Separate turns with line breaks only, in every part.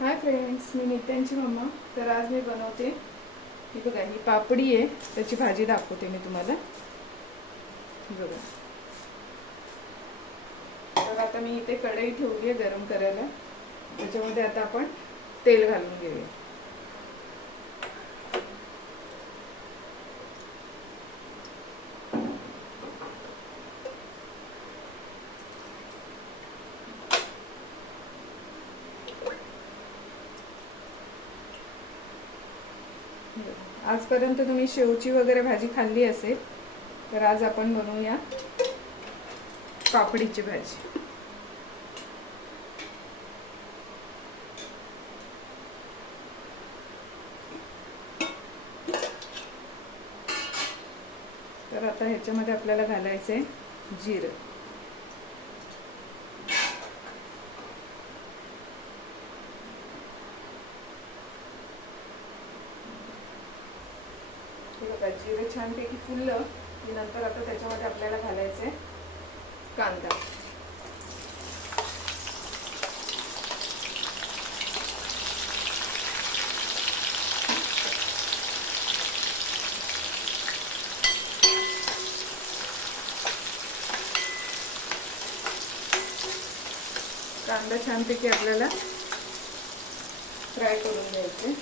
Hi friends मी नित्यांची mamma. तर आज मी बनवते ही बघा ही पापडी आहे. त्याची भाजी दाखवते मी तुम्हाला. ही बघा. तर आता मी इथे कढई ठेवली आहे गरम करायला. त्याच्यामध्ये आता आपण तेल घालून घेऊया. आजपर्यंत तुम्ही शेवची वगैरे भाजी खाल्ली असेल तर आज आपण बनवूया पापडीची भाजी. तर आता ह्याच्यामध्ये आपल्याला घालायचं आहे जिरं. हे बघा जिरं छानपैकी फुललं की नंतर आता त्याच्यामध्ये आपल्याला घालायचं आहे कांदा. कांदा छानपैकी आपल्याला फ्राय करून घ्यायचे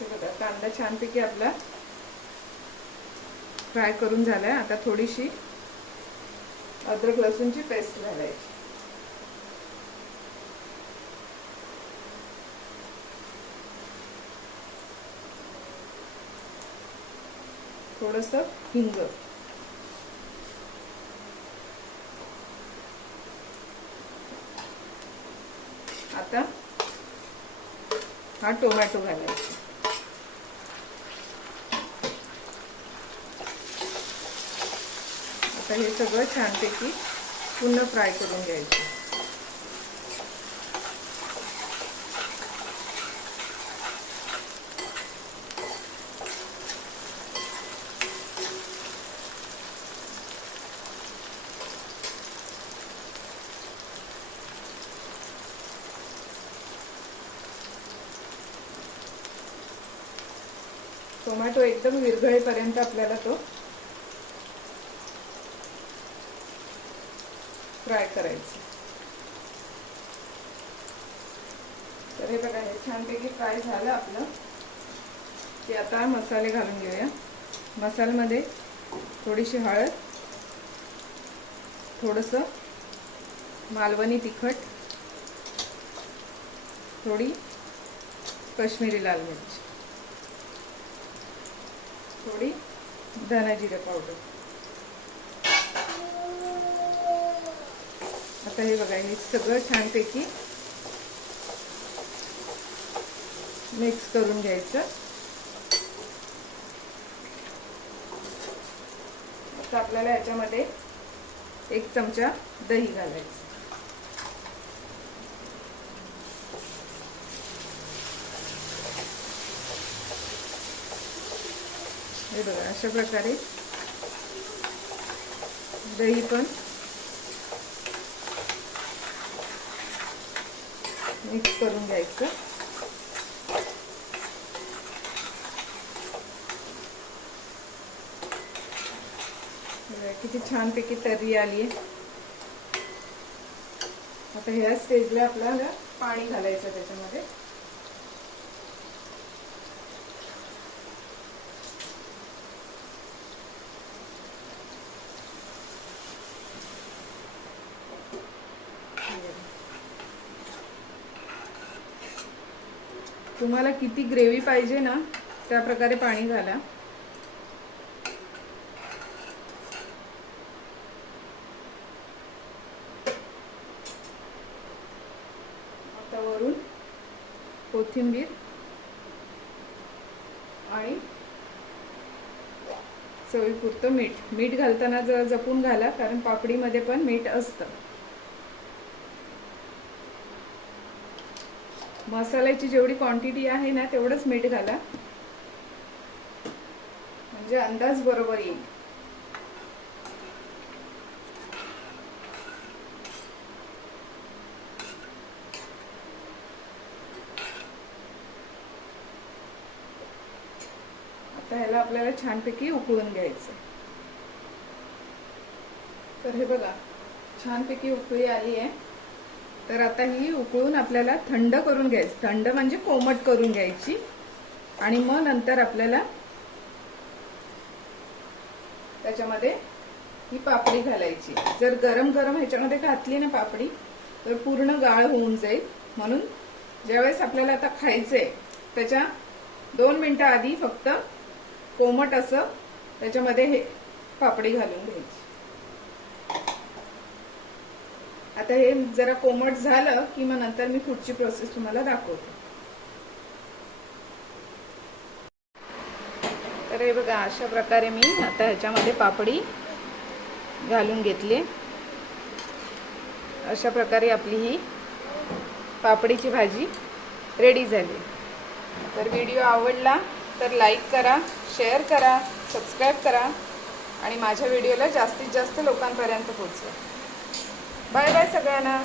हे बघा कांदा छानपैकी आपला फ्राय करून झालाय. आता थोडीशी अद्रक लसूणची पेस्ट घालायची थोडस हिंग. आता हा टोमॅटो घालायचा. आता हे सगळं छानपैकी पुन्हा फ्राय करून घ्यायचं. टोमॅटो एकदम विरघळेपर्यंत आपल्याला तो फ्राय करायचं. तर हे बघा हे छानपैकी फ्राय झालं आपलं. ते आता मसाले घालून घेऊया. मसाल्यामध्ये थोडीशी हळद थोडंसं मालवणी तिखट थोडी कश्मीरी लाल मिरची थोडी धनाजिरे पावडर. आता हे बघा हे सगळं छानपैकी मिक्स करून घ्यायचं. आता आपल्याला याच्यामध्ये एक चमचा दही घालायचं. हे बघा अशा प्रकारे दही पण मिक्स करून घ्यायचं. किती छानपैकी तर्री आली आहे आता ह्या स्टेजला आपल्याला पाणी घालायचं त्याच्यामध्ये. तुम्हाला किती ग्रेव्ही पाहिजे ना त्या प्रकारे पाणी घाला. आता वरून कोथिंबीर आणि चवीपुरतं मीठ. मीठ घालताना जरा जपून घाला कारण पापडीमध्ये पण मीठ असतं. मसाल्याची जेवढी क्वांटिटी आहे ना तेवढंच मीठ घाला. म्हणजे अंदाज बरोबर येईल. आता ह्याला आपल्याला छानपैकी उकळून घ्यायचं तर हे बघा छानपैकी उकळी आली आहे तर आता ही उकळून आपल्याला थंड करून घ्यायची. थंड म्हणजे कोमट करून घ्यायची. आणि मग नंतर आपल्याला त्याच्यामध्ये ही पापडी घालायची. जर गरम गरम ह्याच्यामध्ये घातली ना पापडी तर पूर्ण गाळ होऊन जाईल. म्हणून ज्यावेळेस आपल्याला आता खायचंय त्याच्या दोन मिनिटं आधी फक्त कोमट असं त्याच्यामध्ये हे पापडी घालून घ्यायची. आता हे जरा कोमट झालं की मग नंतर मी पुढची प्रोसेस तुम्हाला दाखवते. तर हे बघा अशा प्रकारे मी आता ह्याच्यामध्ये पापडी घालून घेतली. अशा प्रकारे आपली ही पापडीची भाजी रेडी झाली. तर व्हिडिओ आवडला तर लाईक करा शेअर करा सबस्क्राईब करा आणि माझ्या व्हिडिओला जास्तीत जास्त लोकांपर्यंत पोचवा बाय बाय सगळ्यांना